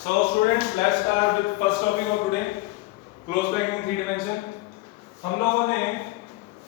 So students, let's start with first topic of today, close packing in 3 dimension. हम लोगों ने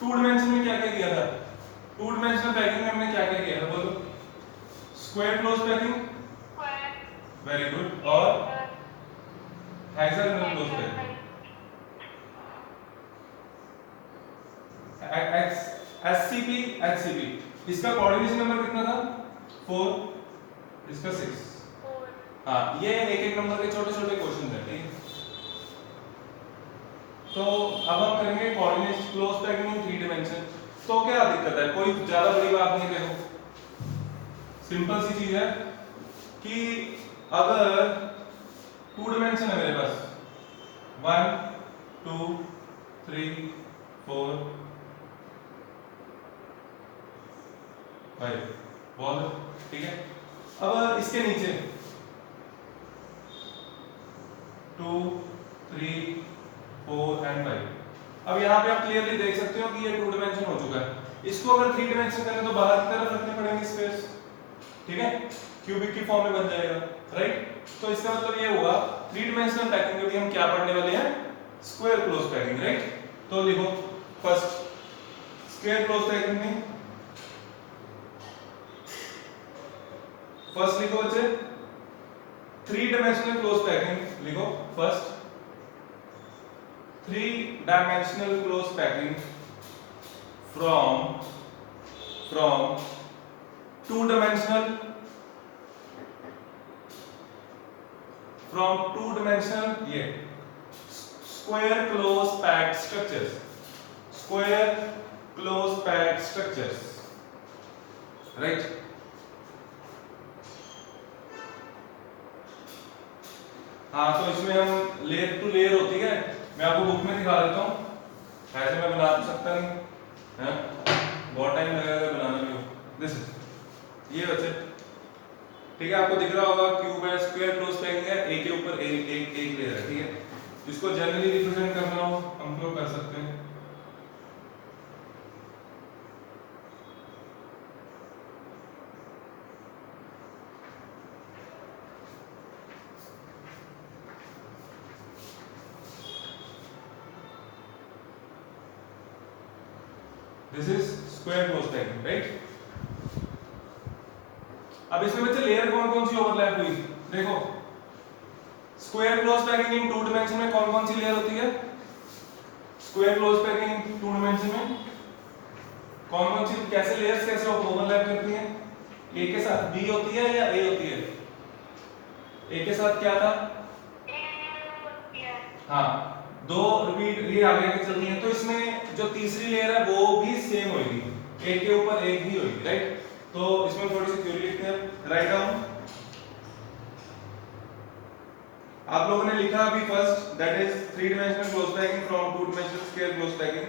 2 dimension में क्या क्या किया था? 2 dimensional packing में हमने क्या क्या किया था बोलो? Square close packing, very good. और hexagonal close packing. SCP, HCP. इसका कोऑर्डिनेशन नंबर कितना था? 4. इसका 6. हाँ, ये एक एक नंबर के छोटे छोटे क्वेश्चन है, ठीक है? तो अब हम करेंगे coordinate close packing in 3 dimension. तो क्या दिक्कत है? कोई ज्यादा बड़ी बात नहीं, देखो सिंपल सी चीज है कि अगर 2 डायमेंशन है मेरे पास 1 2 3 4 5 बोल, ठीक है? अब इसके नीचे 2 3 4 एंड 5। अब यहाँ पे आप क्लियरली देख सकते हो कि ये 2 डायमेंशन हो चुका है। इसको अगर 3 डायमेंशन करें तो बाहर की तरफ रखने पड़ेंगे स्पेस, ठीक है? क्यूबिक की फॉर्म में बन जाएगा, राइट? तो इसका मतलब ये हुआ 3 डायमेंशनल पैकिंग में भी हम क्या पढ़ने वाले हैं? Square close packing, right? तो लिखो फर्स्ट स्क्वायर क्लोज पैकिंग में फर्स्ट लिखो बच्चे 3 डायमेंशनल क्लोज पैकिंग, लिखो first 3-dimensional close packing from 2-dimensional ये square close packed structures, square close packed structures, right? हाँ, तो इसमें हम लेयर टू लेयर होती है, मैं आपको बुक में दिखा देता हूँ, ऐसे मैं बना सकता नहीं है, बहुत टाइम लगेगा बनाने में। दिस ये बच्चे, ठीक है? आपको दिख रहा होगा क्यूब है, स्क्वायर क्लोज पैकिंग है, एक के ऊपर एक लेयर है, ठीक है? इसको जनरली रिप्रेजेंट करना हो हम लोग कर सकते हैं। This is square close packing, right? अब इसमें बच्चे लेयर कौन कौन सी ओवरलैप हुई? देखो square close packing in 2 dimension में कौन कौन सी लेयर होती है? Square close packing in 2 dimension में कौन कौन सी, कैसे लेयर्स कैसे ओवरलैप करती हैं? ए के साथ बी होती है या ए होती है? ए के साथ क्या था? हाँ, दो रिपीट ये आगे के चलती है, तो इसमें जो तीसरी लेयर है वो भी सेम होगी, एक के ऊपर एक ही होगी, राइट? तो इसमें थोड़ी सी थ्योरी लिखते हैं, राइट डाउन। आप लोगों ने लिखा अभी first, that is 3 dimensional close packing from 2 dimensional square close packing.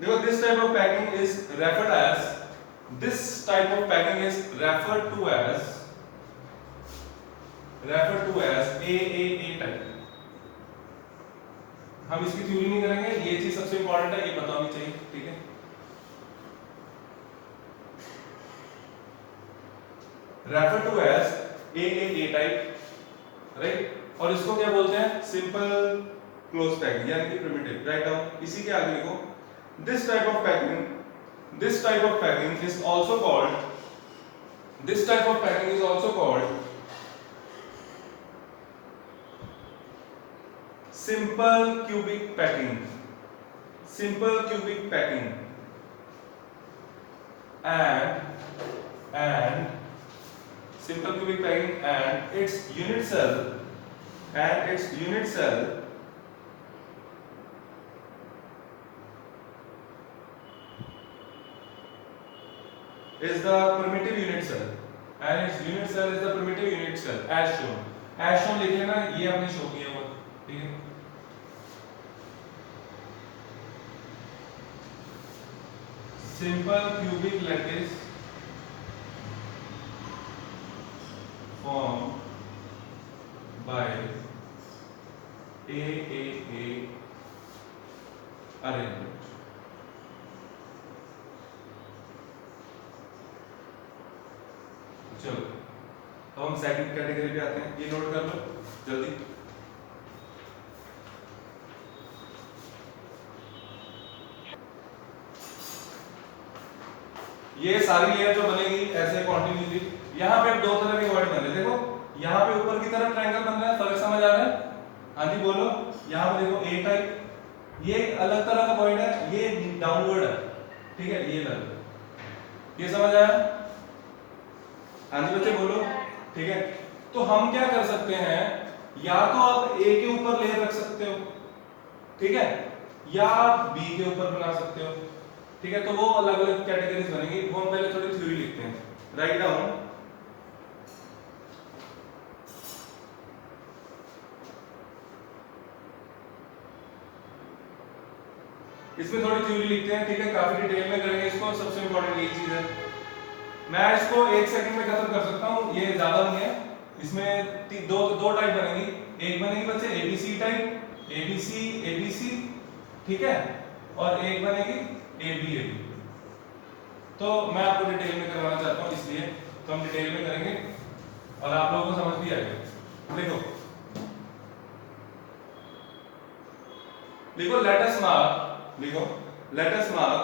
देखो this type of packing is referred as, this type of packing is referred to as AAA type। हम इसकी थ्योरी नहीं करेंगे, ये चीज सबसे इंपॉर्टेंट है, ये पता होनी चाहिए, ठीक है? Refer to as AAA type, right? और इसको क्या बोलते हैं? सिंपल क्लोज पैकिंग यानी कि प्रिमिटिव, राइट डाउन। इसी के आगे लिखो this type of packing is also called, this type of packing is also called simple cubic packing, simple cubic packing, and simple cubic packing and its unit cell is the primitive unit cell, and its unit cell is the primitive unit cell as shown, लिख लेना, ये हमने show किया हुआ, ठीक है? simple cubic lattice formed by AAA arrangement। चलो अब हम सेकंड कैटेगरी पे आते हैं, ये नोट कर लो जल्दी। ये सारी लेयर जो बनेगी ऐसे कंटिन्यूअसली, यहाँ पे अब दो तरह के वर्ड बन रहे हैं। देखो यहाँ पे ऊपर की तरफ ट्रायंगल बन रहा है, फर्क समझ आ रहा है? हाँ जी बोलो। यहाँ पे देखो ए टाइप, ये अलग तरह का पॉइंट है, ये डाउनवर्ड है, ठीक है, ये अलग, ये समझ आया? हाँ जी बच्चे बोलो, ठीक है। तो हम क्या कर सकते हैं, या तो आप ए के ऊपर लेयर रख सकते हो, ठीक है, या आप बी के ऊपर बना सकते हो, ठीक है। तो वो अलग अलग कैटेगरीज बनेंगी, वो हम पहले थोड़ी थ्योरी लिखते हैं। राइट डाउन, इसमें थोड़ी थ्योरी लिखते हैं, ठीक है, काफी डिटेल में करेंगे इसको। सबसे इंपॉर्टेंट यही चीज है, मैं इसको एक सेकंड में खत्म कर सकता हूँ, ये ज्यादा नहीं है। इसमें दो टाइप बनेगी, एक बनेगी बच्चे एबीसी टाइप, एबीसी, ठीक है, और एक बनेगी एबी। तो मैं आपको डिटेल में करवाना चाहता हूँ, इसलिए तो हम डिटेल में करेंगे और आप लोगों को समझ भी आएगा। देखो देखो लेट अस मार्क, लिखो let us mark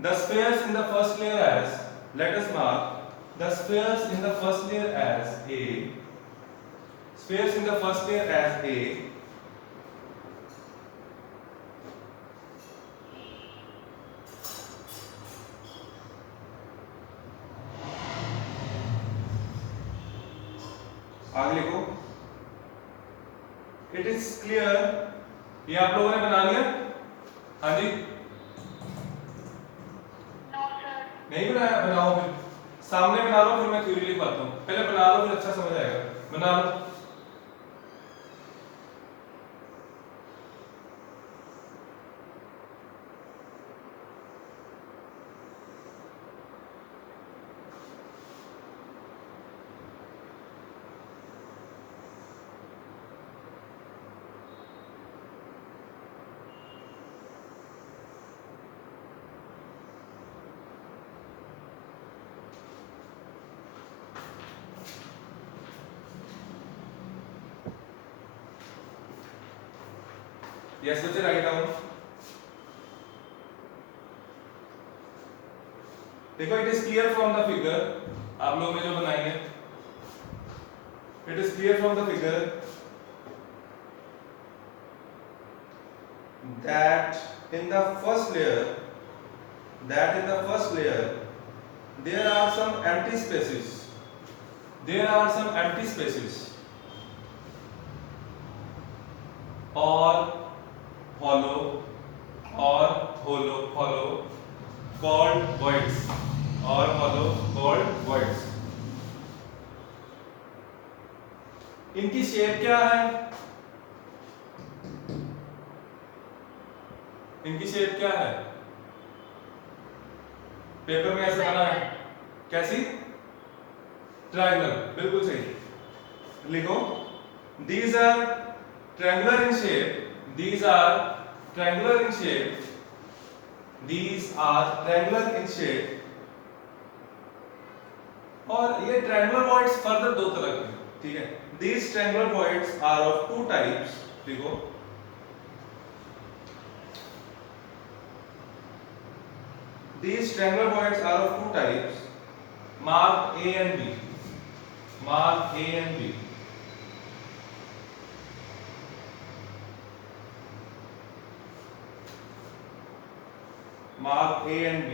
the spheres in the first layer as, let us mark the spheres in the first layer as A, spheres in the first layer as A, आगे लिखो it is clear. ये आप लोगों ने बना लिया? हाँ जी नहीं बनाया? बनाओ फिर, सामने बना लो, फिर मैं थ्योरी लिखवाता हूँ। पहले बना लो, फिर अच्छा समझ आएगा। बना लो। यस बच्चे राइट डाउन। देखो it is clear from the figure, आप लोगों ने जो बनाई है, it is clear from the figure that in the first layer, that in the first layer there are some empty spaces, there are some empty spaces or hollow called voids, or hollow called voids। इनकी shape क्या है? इनकी shape क्या है? Paper में ऐसे बना है, कैसी? ट्रायंगल, बिल्कुल सही। लिखो these are triangular in shape, these are triangular in shape, these are triangular in shape। और ये triangular voids फर्दर दो तरह के, ठीक है। these triangular voids are of two types, देखो these triangular voids are of two types, mark A and B, mark A and B। mark A and B।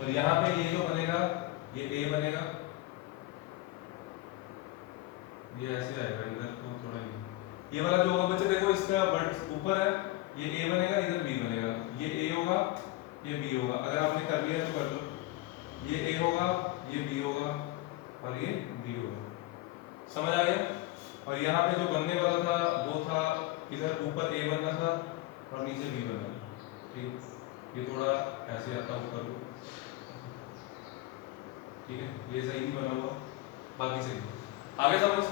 और यहां पे ये जो बनेगा, ये A बनेगा, ये ऐसे आएगा, इधर तो थोड़ा ये वाला जो होगा बच्चे, देखो इसका वर्ड ऊपर है, ये A बनेगा, इधर B बनेगा, ये A होगा, ये B होगा। अगर आपने कर लिया तो कर लो, ये A होगा, ये B होगा और ये B होगा। समझ आ गया? और यहाँ पे जो बनने वाला था वो था, इधर ऊपर A बनना था और नीचे B बनना था, ठीक। ये थोड़ा ऐसे आता ऊपर को, ठीक है, ये सही नहीं बना हुआ, बाकी सही। आगे समझ?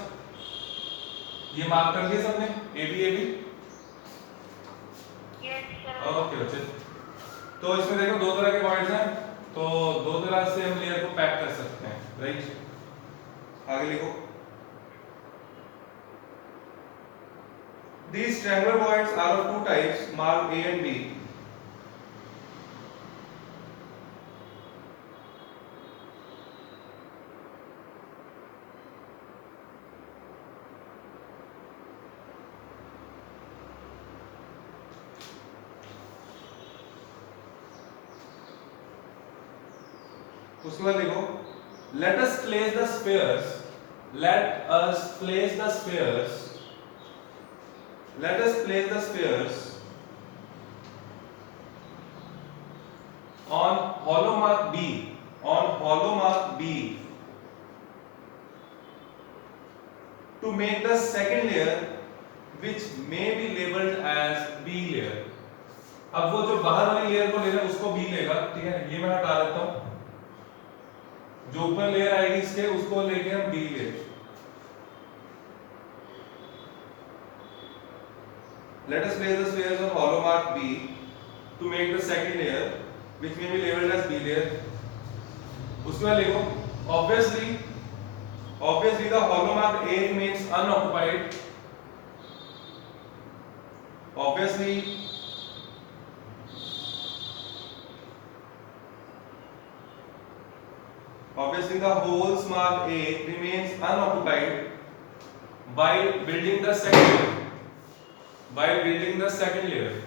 ये मार्क कर दिया सबने, AB ओके बच्चे। तो इसमें देखो दो तरह के पॉइंट्स हैं, तो दो तरह से हम लेयर को पैक कर सकते हैं, राइट। आगे लिखो, these triangular voids are of two types marked A and B. उसके बाद लिखो, let us place the spheres, let us place the spheres, let us place the spheres on hollow mark B, on hollow mark B to make the second layer which may be labeled as B layer. अब वो जो बाहर वाली layer को ले रहा है उसको B लेगा, ठीक है, ये मैं हटा देता हूं, जो ऊपर लेयर आएगी इसके उसको लेके हम B layer. Let us place the spheres on hollow mark B to make the second layer which may be labeled as B layer. उसके बाद लिखो, obviously the hollow mark A remains unoccupied. Obviously the holes mark A remains unoccupied while building the second layer. While building the second layer.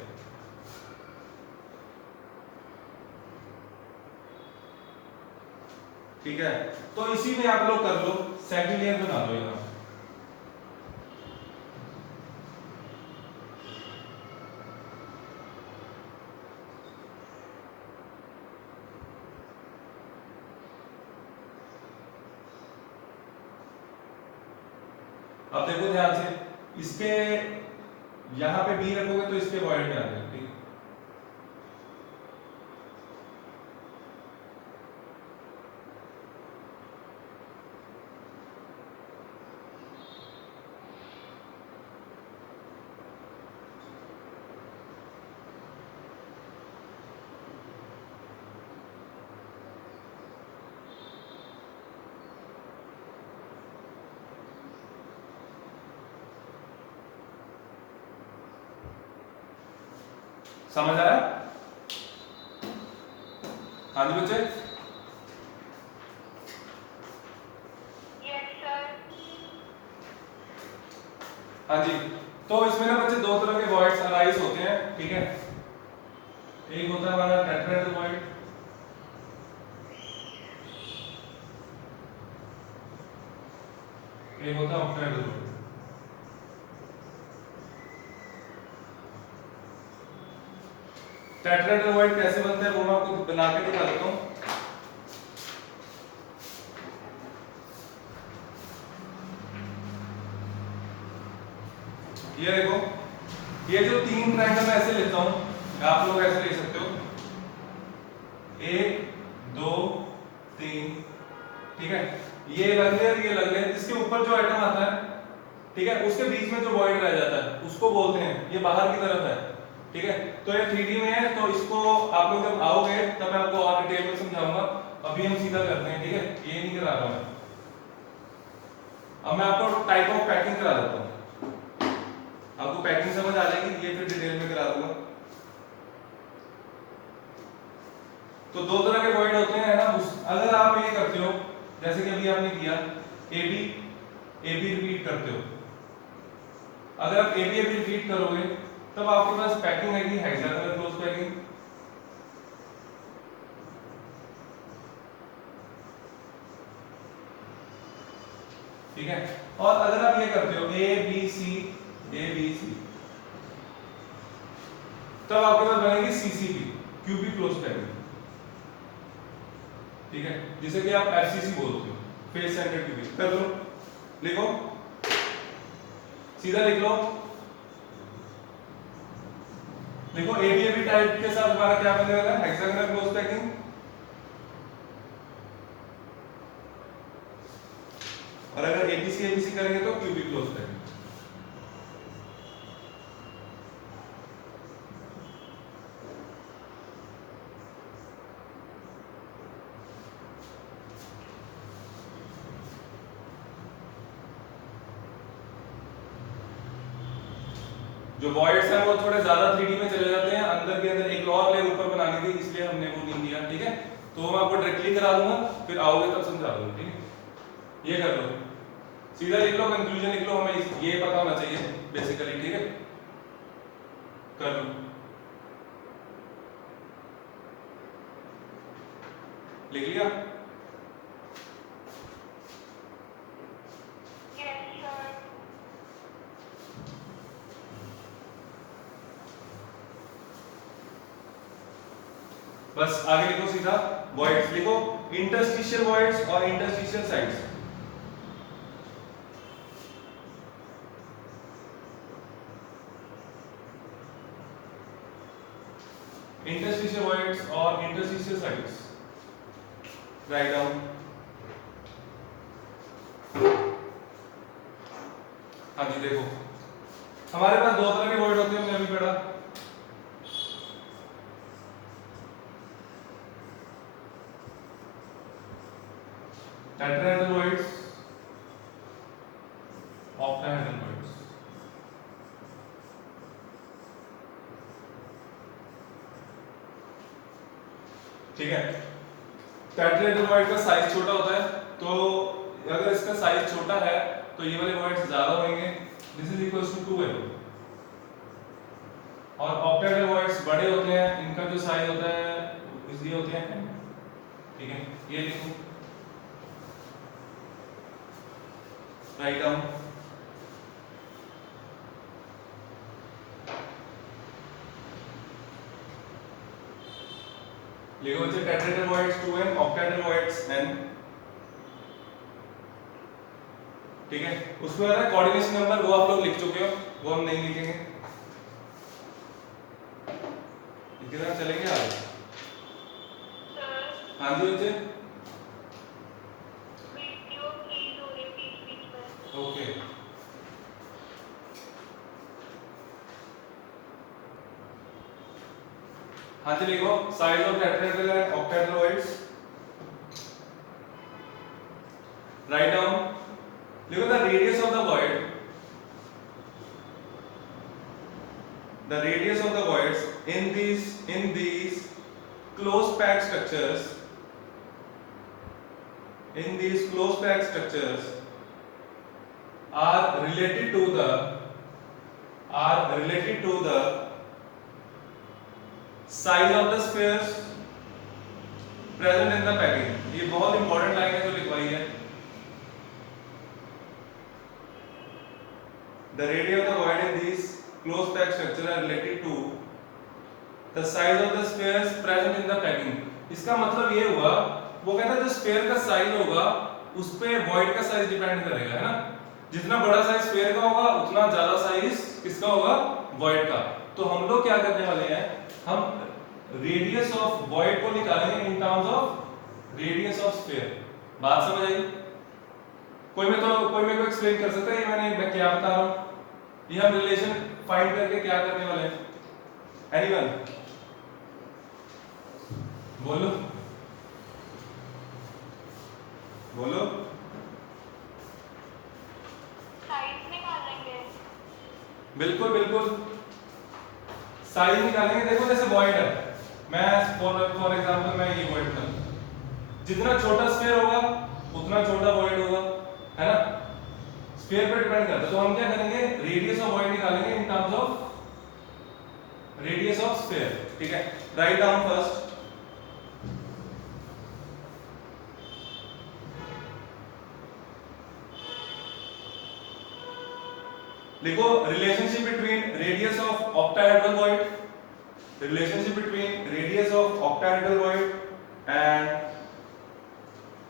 ठीक है, तो इसी में आप लोग कर लो, सेकंड लेयर बना लो यहां। अब देखो ध्यान से, इसके यहां पे बी रखोगे तो इसके वॉइड में आ जाएगा, ठीक है। समझ आया? हाँ जी बच्चे, हाँ जी। तो इसमें ना बच्चे दो तरह के वॉइड्स अराइज होते हैं, ठीक है। एक होता है हमारा टेट्राहेड्रल वॉइड, एक होता है ऑक्टाहेड्रल वॉइड। टेट्राहेड्रल वॉइड कैसे बनता है वो मैं आपको बना के दिखा देता हूँ। ये देखो, ये जो तीन ट्रायंगल मैं ऐसे लेता हूँ, आप लोग ऐसे ले सकते हो, 1 2 3, ठीक है। ये लग लेयर, ये लग लेयर, इसके ऊपर जो आइटम आता है, ठीक है, उसके बीच में जो वॉइड रह जाता है उसको बोलते हैं, ये बाहर की तरफ है, ठीक है। तो ये 3D में है, तो इसको आप लोग जब आओगे तब मैं आपको और डिटेल में समझाऊंगा। अभी हम सीधा करते हैं, ठीक है, ये नहीं करा रहा मैं। अब मैं आपको टाइप ऑफ पैकिंग करा देता हूँ, आपको पैकिंग समझ आ जाएगी, ये फिर डिटेल में करा दूंगा। तो दो तरह के वॉइड होते हैं ना, अगर आप ये करते हो जैसे कि अभी आपने किया, AB रिपीट करते हो, अगर आप AB रिपीट करोगे तब आपके पास पैकिंग आएगी हेक्सागोनल क्लोज पैकिंग, ठीक है। और अगर आप ये करते हो ABC तब आपके पास बनेगी CCP, क्यूबिक क्लोज पैकिंग, ठीक है, जिसे कि आप FCC बोलते हो, फेस सेंटर्ड क्यूबिक। कर लो, लिखो, सीधा लिख लो, देखो AB टाइप के साथ हमारा क्या बने वाला है, हेक्सागोनल क्लोज पैकिंग, और अगर ABC करेंगे तो क्यूबिक क्लोज पैकिंग। जो वॉइड्स हैं वो थोड़े ज्यादा 3D में चले जाते हैं, अंदर के अंदर एक और लेयर ऊपर बनानी थी, इसलिए हमने वो नहीं दिया। ठीक है, तो मैं आपको डायरेक्टली करा दूंगा, फिर आओगे तब समझा दूंगा। ठीक है, ये कर लो, सीधा लिख लो, कंक्लूजन लिख लो, हमें ये पता होना चाहिए बेसिकली। ठीक है, कर लो, लिख लिया? बस आगे लिखो सीधा, वॉइड्स लिखो, इंटरस्टिशियल वॉइड्स और इंटरस्टिशियल साइड्स। इंटरस्टिशियल वॉइड्स और इंटरस्टिशियल साइड्स, राइट डाउन। हाँ जी, देखो हमारे पास दो तरह के वॉइड होते हैं, हमने अभी पढ़ा। Tetrahedral voids, octahedral voids. ठीक है, टेट्राहेड्रल वॉइड का साइज छोटा होता है, तो अगर इसका साइज छोटा है तो ये वाले वॉइड्स ज्यादा होंगे, this is equals to 2l। और ऑक्टाहेड्रल वॉइड्स बड़े होते हैं, इनका जो साइज होता है ये होते हैं। ठीक है, ये लिखो, राइट डाउन। लिखो बच्चे, tetrahedral voids 2n, octahedral voids n। ठीक है, उसमें है कोऑर्डिनेशन नंबर, वो आप लोग लिख चुके हो, वो हम नहीं लिखेंगे। कितना चलेंगे आगे? हाँ जी बच्चे, ओके। हाँ जी, लिखो size of tetrahedral and octahedral voids, right down. लिखो the radius of the void, the radius of the voids in these close packed structures, in these close packed structures are related to the size of the spheres present in the packing। ये बहुत important line है जो लिखवाई है। The radius of the void in these close packed structure are related to the size of the spheres present in the packing। इसका मतलब ये हुआ, वो कहता है जो स्फीयर का साइज होगा उस पे वॉइड का साइज डिपेंड करेगा, है ना। जितना बड़ा साइज स्फीयर का होगा उतना ज्यादा साइज किसका होगा, वॉइड का। तो हम लोग क्या करने वाले हैं, हम रेडियस ऑफ वॉइड को निकालेंगे in terms of radius of sphere. बात समझ आई? कोई मेरे को एक्सप्लेन कर सकता है मैं क्या बता रहा हूं? ये हम रिलेशन फाइंड करके क्या करने वाले हैं? एनीवन बोलो बोलो। साइज निकालेंगे। बिल्कुल बिल्कुल, साइज निकालेंगे। देखो जैसे वॉइड है, मैं फॉर एग्जांपल मैं ये वॉइड कर, जितना छोटा स्फीयर होगा उतना छोटा वॉइड होगा, है ना। स्फीयर पर डिपेंड करता है। तो हम क्या करेंगे, रेडियस ऑफ वॉइड निकालेंगे in terms of radius of sphere. ठीक है, राइट डाउन फर्स्ट। लिखो relationship between radius of octahedral void, relationship between radius of octahedral void and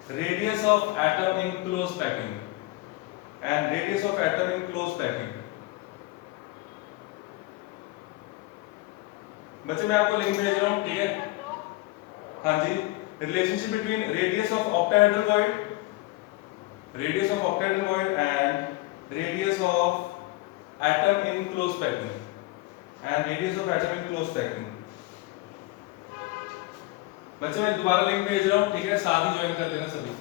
radius of atom in close packing and radius of atom in close packing। बच्चे मैं आपको link भेज रहा हूं, ठीक है। हाँ जी, relationship between radius of octahedral void, radius of octahedral void and radius of atom in close packing and radius of atom in close packing. बच्चे मैं दोबारा लिंक भेज रहा हूं, ठीक है, साथ ही ज्वाइन कर लेना सभी।